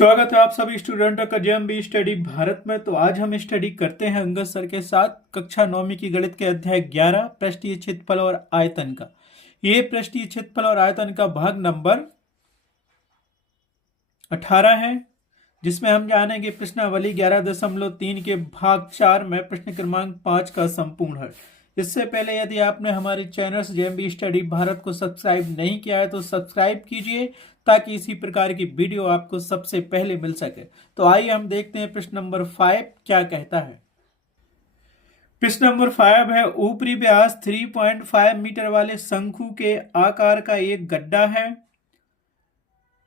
स्वागत है आप सभी स्टूडेंटों का जेएमबी स्टडी भारत में। तो आज हम स्टडी करते हैं अंगद सर के साथ कक्षा 9वीं की गणित के अध्याय 11 पृष्ठीय क्षेत्रफल और आयतन का। ये पृष्ठीय क्षेत्रफल और आयतन का भाग नंबर 18 है, जिसमें हम जानेंगे प्रश्नावली 11.3 के भाग 4 में प्रश्न क्रमांक 5 का संपूर्ण हल। इससे पहले यदि आपने हमारे चैनल जेएमबी स्टडी भारत को सब्सक्राइब नहीं किया है तो सब्सक्राइब कीजिए ताकि इसी प्रकार की वीडियो आपको सबसे पहले मिल सके। तो आइए हम देखते हैं प्रश्न नंबर 5 क्या कहता है। प्रश्न नंबर 5 है, ऊपरी व्यास 3.5 मीटर वाले शंकु के आकार का एक गड्ढा है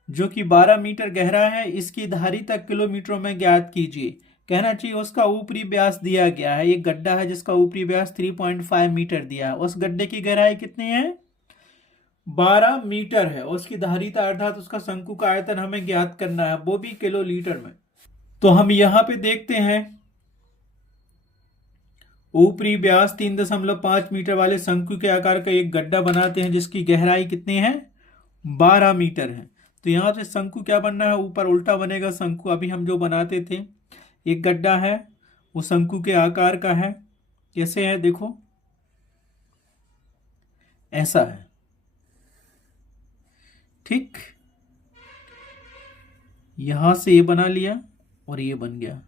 जो कि 12 मीटर गहरा है। इसकी धारिता किलोमीटरों में ज्ञात कीजिए। कहना चाहिए उसका ऊपरी व्यास दिया गया है, एक गड्ढा है जिसका ऊपरी व्यास 3.5 मीटर दिया है। उस गड्ढे की गहराई कितनी है? 12 मीटर है। उसकी धारिता अर्थात उसका शंकु का आयतन हमें ज्ञात करना है, वो भी किलो लीटर में। तो हम यहां पे देखते हैं ऊपरी व्यास 3.5 मीटर वाले शंकु के आकार का एक गड्ढा बनाते हैं जिसकी गहराई कितनी है? 12 मीटर है। तो यहां से शंकु क्या बनना है? ऊपर उल्टा बनेगा शंकु। अभी हम जो बनाते थे, एक गड्ढा है वो शंकु के आकार का है। कैसे है देखो, ऐसा है, ठीक। यहां से ये बना लिया और ये बन गया।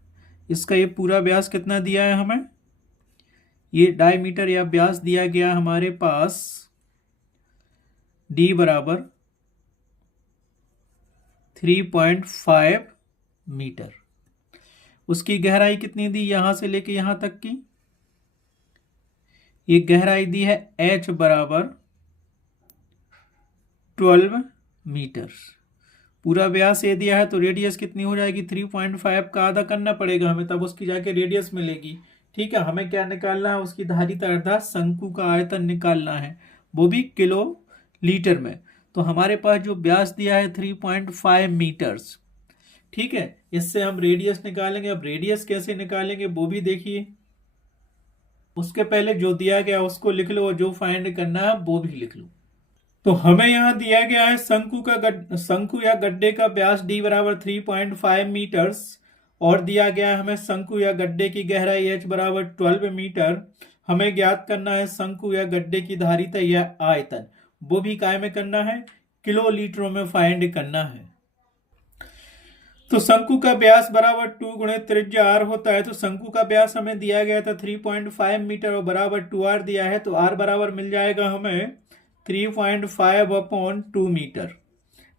इसका ये पूरा व्यास कितना दिया है हमें? ये डायमीटर या व्यास दिया गया हमारे पास d बराबर 3.5 मीटर। उसकी गहराई कितनी दी? यहां से लेके यहां तक की ये गहराई दी है h बराबर 12 मीटर। पूरा व्यास ये दिया है तो रेडियस कितनी हो जाएगी? 3.5 का आधा करना पड़ेगा हमें, तब उसकी जाके रेडियस मिलेगी। ठीक है, हमें क्या निकालना है? उसकी धारिता अर्थात शंकु का आयतन निकालना है, वो भी किलो लीटर में। तो हमारे पास जो व्यास दिया है 3.5 मीटर्स, ठीक है। इससे हम रेडियस निकालेंगे। अब रेडियस कैसे निकालेंगे वो भी देखिए। उसके पहले जो दिया गया उसको लिख लो और जो फाइंड करना है वो भी लिख लो। तो हमें यहां दिया गया है शंकु या गड्ढे का व्यास d बराबर 3.5 मीटर्स और दिया गया है हमें शंकु या गड्ढे की गहराई h बराबर 12 मीटर। हमें ज्ञात करना है शंकु या गड्ढे की धारिता या आयतन, वो भी काय में करना है? किलो लीटरों में फाइंड करना है। तो शंकु का व्यास बराबर 2 गुणे त्रिज्या r होता है। तो शंकु का व्यास हमें दिया गया था 3.5 मीटर और बराबर 2r दिया है, तो r बराबर मिल जाएगा हमें 3.5/2 मीटर।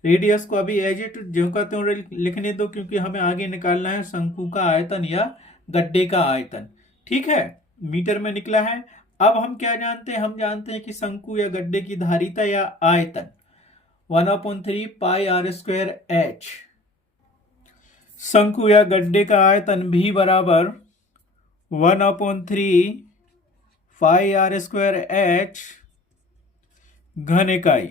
रेडियस को अभी एज इट जो का त्यों लिखने दो, क्योंकि हमें आगे निकालना है शंकु का आयतन या गड्ढे का आयतन। ठीक है, मीटर में निकला है। अब हम क्या जानते हैं? हम जानते हैं कि शंकु या गड्ढे की धारिता या आयतन 1/3 पाई r स्क्वायर h। शंकु या गड्ढे का आयतन भी बराबर 1/3 पाई r स्क्वायर h घन इकाई।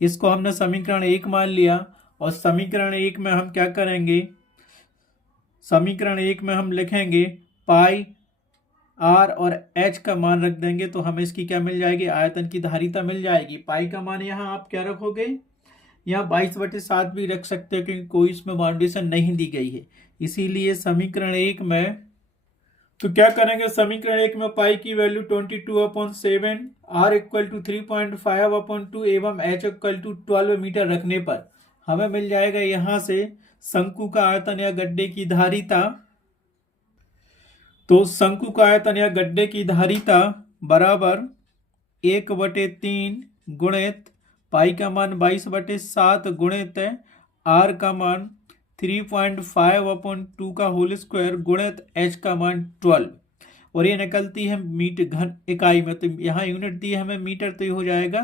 इसको हमने समीकरण 1 मान लिया और समीकरण 1 में हम क्या करेंगे? समीकरण 1 में हम लिखेंगे पाई r और h का मान रख देंगे, तो हमें इसकी क्या मिल जाएगी? आयतन की धारिता मिल जाएगी। पाई का मान यहाँ आप क्या रखोगे? यहाँ 22/7 भी रख सकते हो, क्योंकि कोई इसमें बाउंडेशन नहीं दी गई है। इसीलिए समीकरण 1 में तो क्या करेंगे? समीकरण 1 में पाई की वैल्यू 22/7, r इक्वल टू 3.5/2 एवं h इक्वल टू 12 मीटर रखने पर हमें मिल जाएगा यहां से शंकु का आयतन या गड्ढे की धारिता। तो शंकु का आयतन या गड्ढे की धारिता बराबर 1/3 गुणित पाई का मान 22/7 गुणित r का मान 3.5/2 का होल स्क्वायर गुणित h का मान 12, और ये निकलती है मीटर घन इकाई में। तो यहाँ यूनिट दी है हमें मीटर, तो ये हो जाएगा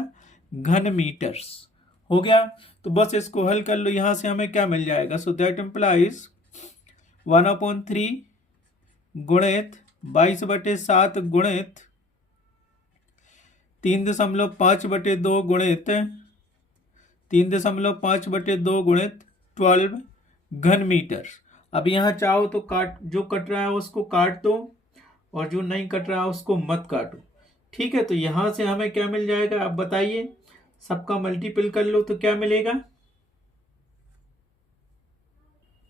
घन मीटर्स। हो गया, तो बस इसको हल कर लो। यहाँ से हमें क्या मिल जाएगा? सो दैट इम्प्लाइज 1/3 गुणित 22/7 गुणित 3.5/2 गुणित 3.5/2 गुणित 12 घन मीटर। अब यहाँ चाहो तो जो कट रहा है उसको काट दो और जो नहीं कट रहा है उसको मत काटो। ठीक है, तो यहां से हमें क्या मिल जाएगा? आप बताइए, सबका मल्टीपल कर लो तो क्या मिलेगा?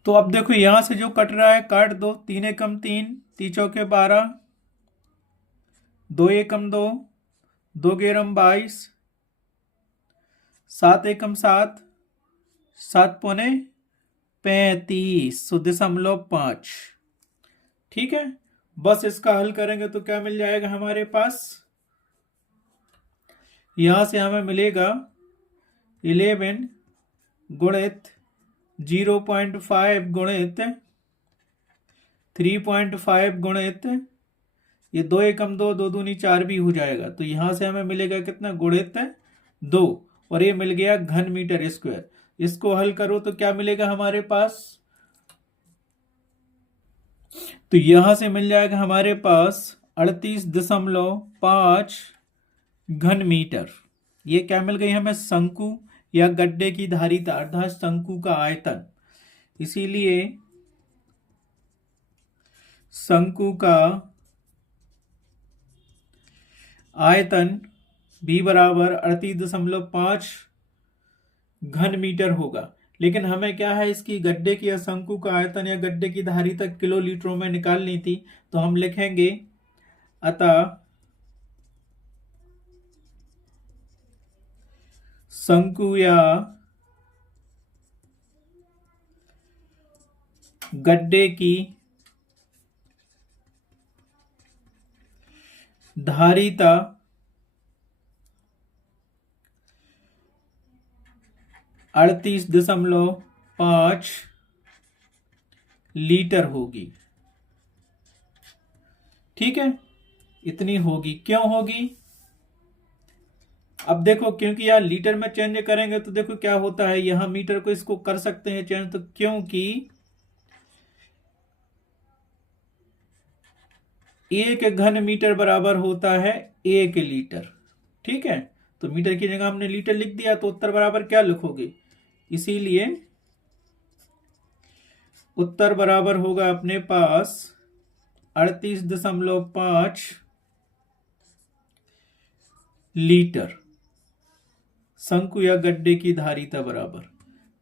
तो अब देखो यहां से जो कट रहा है काट दो, 3 एकम 3, 3 चौके 12, 2 एकम 2, 2 गेरम 22, 7 एकम 7, 7 पौने 35, 0.5। ठीक है, बस इसका हल करेंगे तो क्या मिल जाएगा हमारे पास, यहां से हमें मिलेगा 11 गुणित 0.5 गुणित 3.5 गुणित ये 2 एकम 2, 2 दूनी 4 भी हो जाएगा। तो यहां से हमें मिलेगा कितना, गुणित 2, और ये मिल गया घन मीटर स्क्वायर। इसको हल करो तो क्या मिलेगा हमारे पास, तो यहां से मिल जाएगा हमारे पास 38.5 घन मीटर। ये क्या मिल गई हमें, शंकु या गड्ढे की धारिता अर्थात शंकु का आयतन। इसीलिए शंकु का आयतन भी बराबर 38.5 घन मीटर होगा। लेकिन हमें क्या है, इसकी गड्ढे की या शंकु का आयतन या गड्ढे की धारिता किलो लीटरों में निकालनी थी। तो हम लिखेंगे अतः शंकु या गड्ढे की धारिता 38.5 लीटर होगी। ठीक है, इतनी होगी। क्यों होगी, अब देखो क्योंकि यार लीटर में चेंज करेंगे तो देखो क्या होता है, यहां मीटर को इसको कर सकते हैं चेंज, तो क्योंकि 1 घन मीटर बराबर होता है 1 लीटर। ठीक है, तो मीटर की जगह हमने लीटर लिख दिया, तो उत्तर बराबर क्या लिखोगे, इसीलिए उत्तर बराबर होगा अपने पास 38.5 लीटर शंकु या गड्ढे की धारिता बराबर।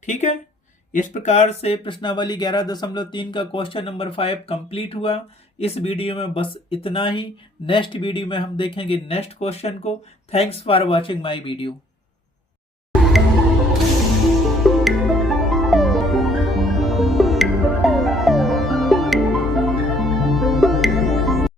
ठीक है, इस प्रकार से प्रश्नावली 11.3 का क्वेश्चन नंबर 5 कंप्लीट हुआ। इस वीडियो में बस इतना ही। नेक्स्ट वीडियो में हम देखेंगे नेक्स्ट क्वेश्चन को। Thanks for watching my video.